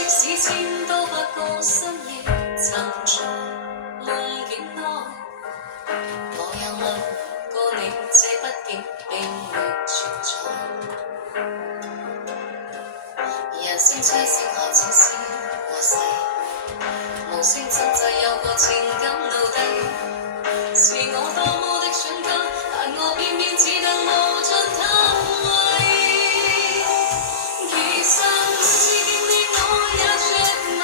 即使千多百個深夜曾在夢境內，我有問過你，這畢竟並沒存在。人聲車聲開始消和逝，無聲掙扎有個情感奴隸，是我多麼的想家，但我偏偏只得無盡貪慰。其實每次見你我也着迷，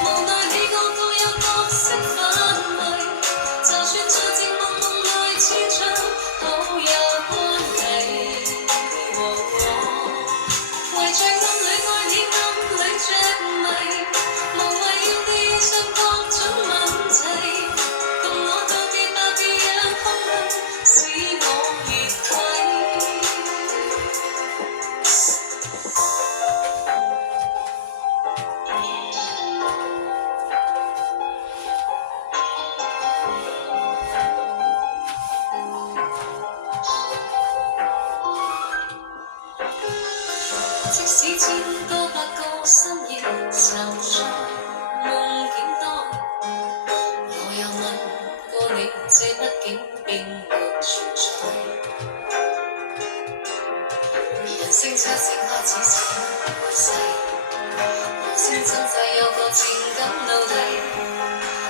無奈你個個有角色範圍，就算在寂寞夢內千場好有關係。為着暗裏愛你暗裏着迷，無謂要地上各種吻齊，共我妒忌吧別讓空虛使我越軌。即使千多百個深夜曾在夢境內，我有問過你，這畢竟並沒存在。人聲車聲開始消和逝，無聲掙扎有個情感奴隸，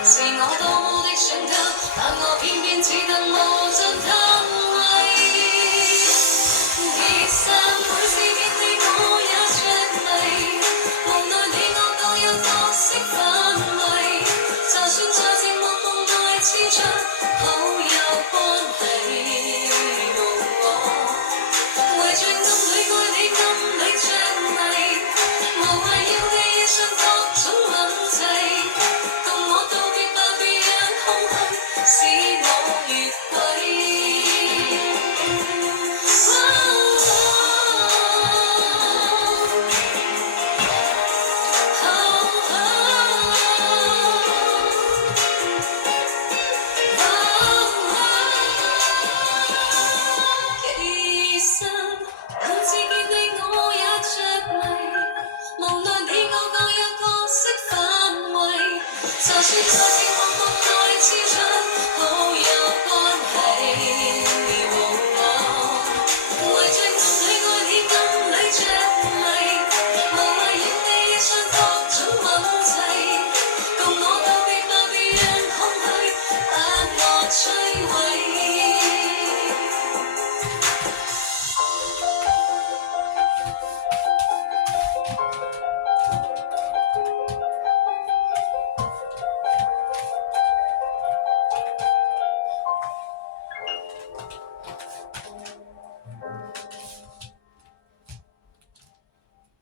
是我多麼的想家，但我偏偏只得無盡貪慰。其實每次見你我也着迷，無奈你我各有角色範圍，就算在寂寞夢內千場好有關係。為着暗裏愛你暗裏着迷，無謂要地上各種吻齊，共我妒忌吧別讓空虛使我越軌。其實每次見你我也着迷，無奈你我各有角色範圍，就算在寂寞夢內千場